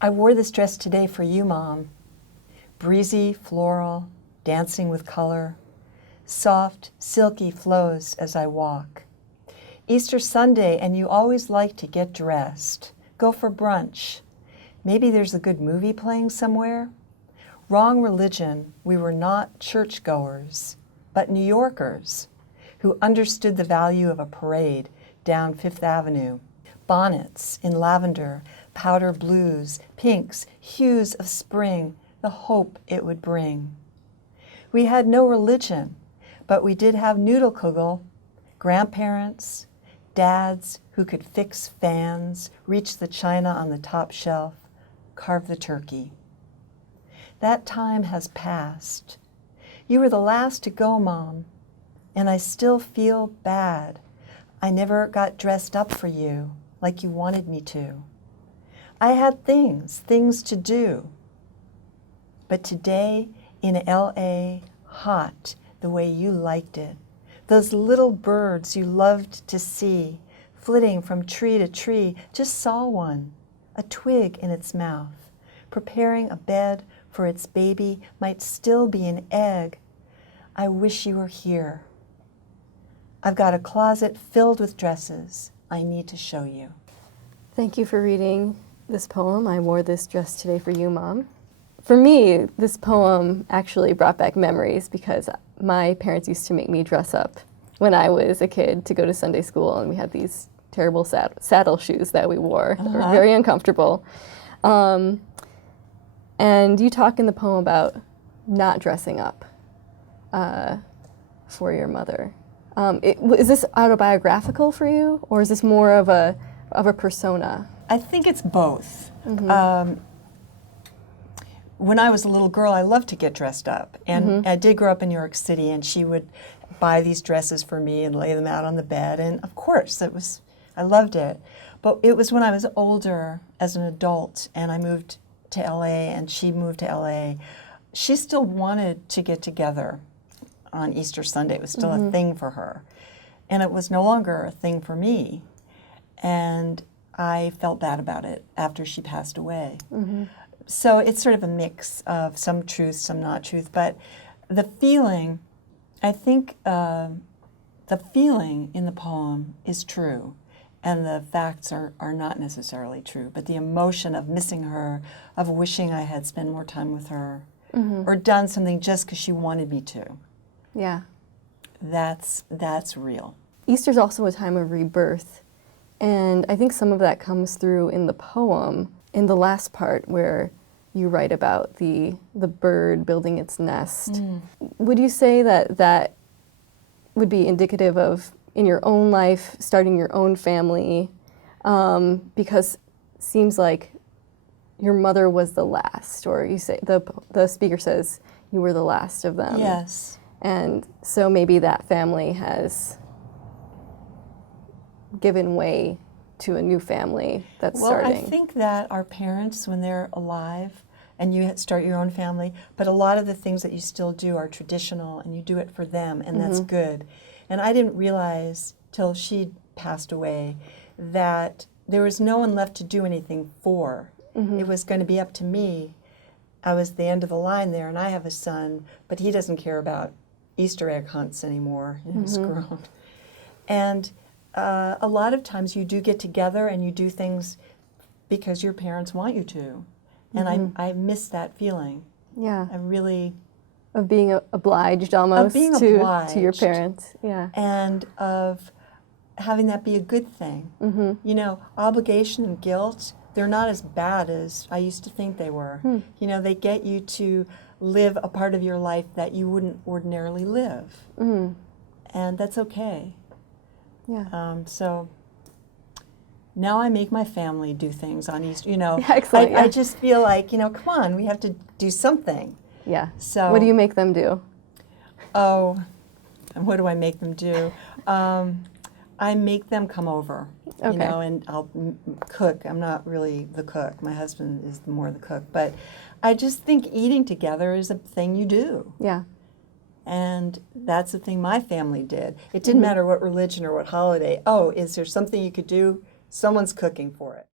I wore this dress today for you, Mom. Breezy, floral, dancing with color. Soft, silky flows as I walk. Easter Sunday, and you always like to get dressed. Go for brunch. Maybe there's a good movie playing somewhere. Wrong religion, we were not churchgoers, but New Yorkers who understood the value of a parade down Fifth Avenue. Bonnets in lavender, powder blues, pinks, hues of spring, the hope it would bring. We had no religion, but we did have Noodlekugel, grandparents, dads who could fix fans, reach the china on the top shelf, carve the turkey. That time has passed. You were the last to go, Mom, and I still feel bad. I never got dressed up for you like you wanted me to. I had things to do. But today in LA, hot the way you liked it, those little birds you loved to see, flitting from tree to tree, just saw one, a twig in its mouth, preparing a bed for its baby, might still be an egg. I wish you were here. I've got a closet filled with dresses I need to show you. Thank you for reading this poem. I wore this dress today for you, Mom. For me, this poem actually brought back memories because my parents used to make me dress up when I was a kid to go to Sunday school, and we had these terrible saddle shoes that we wore. They were very uncomfortable. And you talk in the poem about not dressing up for your mother. Is this autobiographical for you, or is this more of a persona? I think it's both. Mm-hmm. When I was a little girl, I loved to get dressed up. And I did grow up in New York City, and she would buy these dresses for me and lay them out on the bed. And of course, I loved it. But it was when I was older, as an adult, and I moved to LA, and she moved to LA, she still wanted to get together on Easter Sunday. It was still a thing for her. And it was no longer a thing for me. And I felt bad about it after she passed away. So it's sort of a mix of some truth, some not truth. But the feeling, I think the feeling in the poem is true. And the facts are not necessarily true. But the emotion of missing her, of wishing I had spent more time with her, or done something just because she wanted me to. Yeah. That's real. Easter's also a time of rebirth. And I think some of that comes through in the poem, in the last part where you write about the bird building its nest. Would you say that would be indicative of, in your own life, starting your own family? Because it seems like your mother was the last, or you say the speaker says you were the last of them. Yes. And so maybe that family has given way to a new family that's starting. Well, I think that our parents, when they're alive, and you start your own family, but a lot of the things that you still do are traditional, and you do it for them, and that's good. And I didn't realize till she passed away that there was no one left to do anything for. It was going to be up to me. I was the end of the line there, and I have a son, but he doesn't care about Easter egg hunts anymore. He's grown. And a lot of times you do get together and you do things because your parents want you to. And I miss that feeling. Yeah. I really... Of being obliged almost to your parents. Yeah. And of having that be a good thing. You know, obligation and guilt, they're not as bad as I used to think they were. You know, they get you to live a part of your life that you wouldn't ordinarily live. And that's okay. Yeah. So now I make my family do things on Easter. You know, Excellent, I just feel like, you know, come on, we have to do something. Yeah. So what do you make them do? Oh, and what do I make them do? I make them come over, you know, and I'll cook. I'm not really the cook. My husband is more the cook. But I just think eating together is a thing you do. Yeah. And that's the thing my family did. It didn't matter what religion or what holiday. Oh, is there something you could do? Someone's cooking for it.